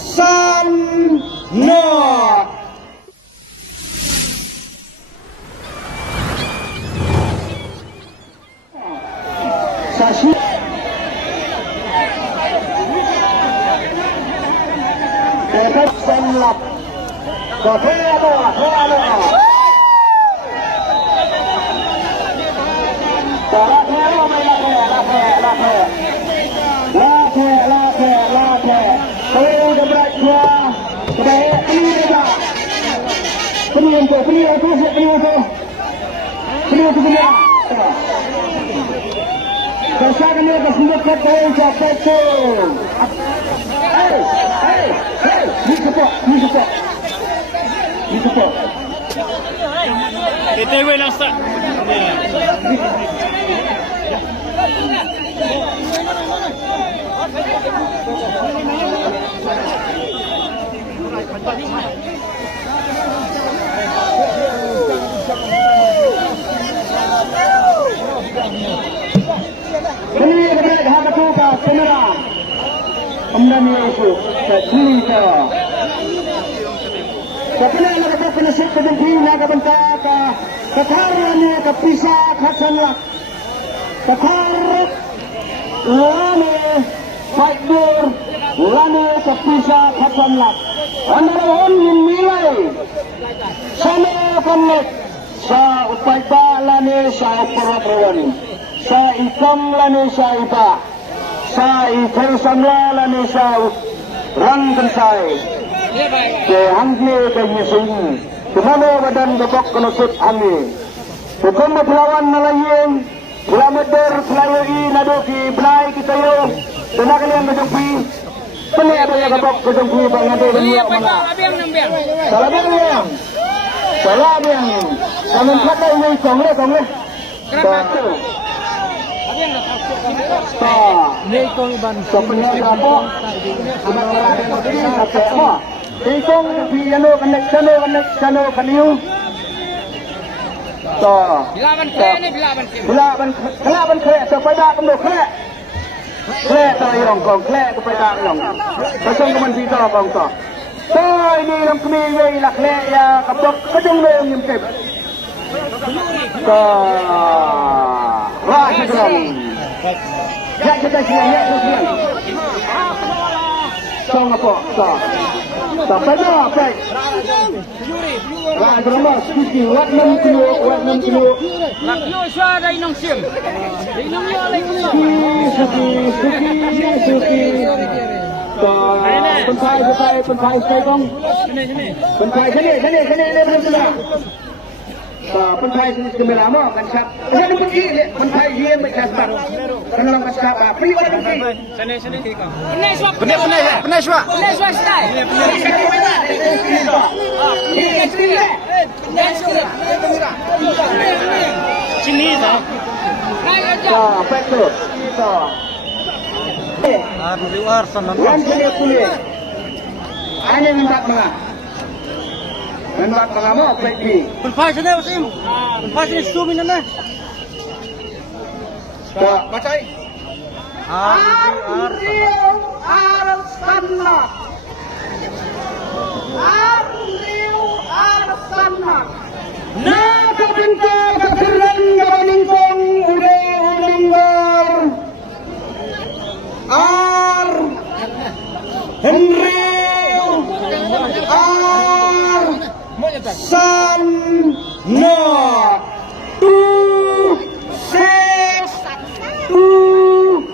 Sam North. Sashi. Dekat Samlap. Korea doa. Kita boleh lasak. Ini adalah harapan kamera. Amdani itu terjadi. Kapila na ka pinasip ka ng pina ka banta ka katarang niya ka pisa katsanlak katarang lani fighter lani ka pisa katsanlak andalahon yung nilay sana kanek sa upay ba lani sa uparatrawan sa ikam lani sa iba sa ikarsangla lani sa rangkansay ke hangge ke nyesing kemana badan gebok kenusut hangi hukum pelawan nalayin pelamadar pelayoi nadoki belai kita yo kena kalian kejumpi peni ada yang gebok kejumpi bang ade dan yang mana salah biang kamu kata ini kongle Ni kong ban. sebenarnya apa anak orang ini apa Ikong piano kanek kaniu. To. Bilaban kre sampai dah kemdo kre. Kre tayong kong kre sampai dah long. Pasang keman pita kong to. To ini lam kemi wei lak le ya kapok kejung le nyimkep. To. Wah sekarang. Ya kita siang. Song apa? Sampai dah, baik. Lah, drama suki, wat 6 kilo. Lak yo sya dai nong sim. Dai nong yo lai ko. Suki. Pentai sekali kong. Pentai sini. Pentai sini kamera mo kan siap. Ano pergi le? Pentai dia macam apa? Kalau kan siap apa? Pergi mana pergi? Sini kong. Penai swak. Stay. Sini dah. Betul. Luar sana. Yang sini kulit. Hanya mendak mengah. Mendak mengah mo pergi. Penpai sini Wasim. Penpai sini zoom ini nah. Macai. Nakapinta kakiran gabaning kong ule-ulinggar Henry Sam North 2620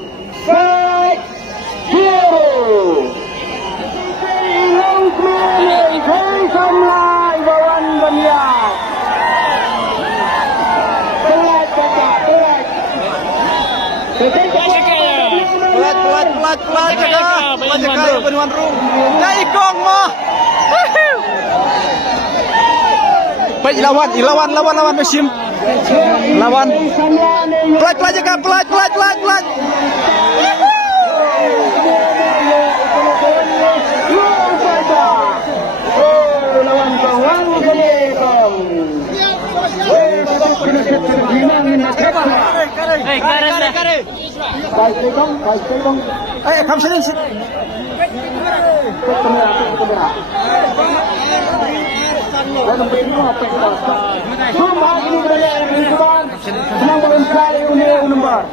Pelat jaga penuan rum. Dah ikong mo. Baik lawan Mesim. Lawan. Pelat jaga pelat. Lawan kawan Hey, Baik sekong. Kamu sini. Dan berikan apa kita? Semua ini berada di lingkungan senang sekali Uni Nomor.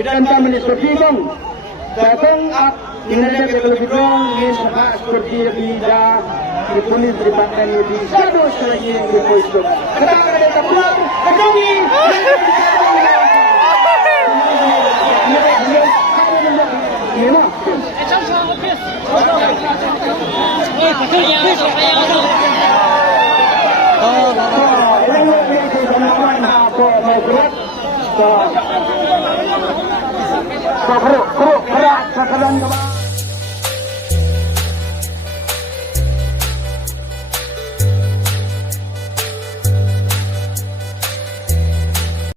Bidan kami seperti itu. Datang ingatnya kalau bidong ini semua seperti bida dipunis dipatkan di satu lagi yang dipoiskan. Kenapa ada tabulan? Kedongi. Keruk, kerak,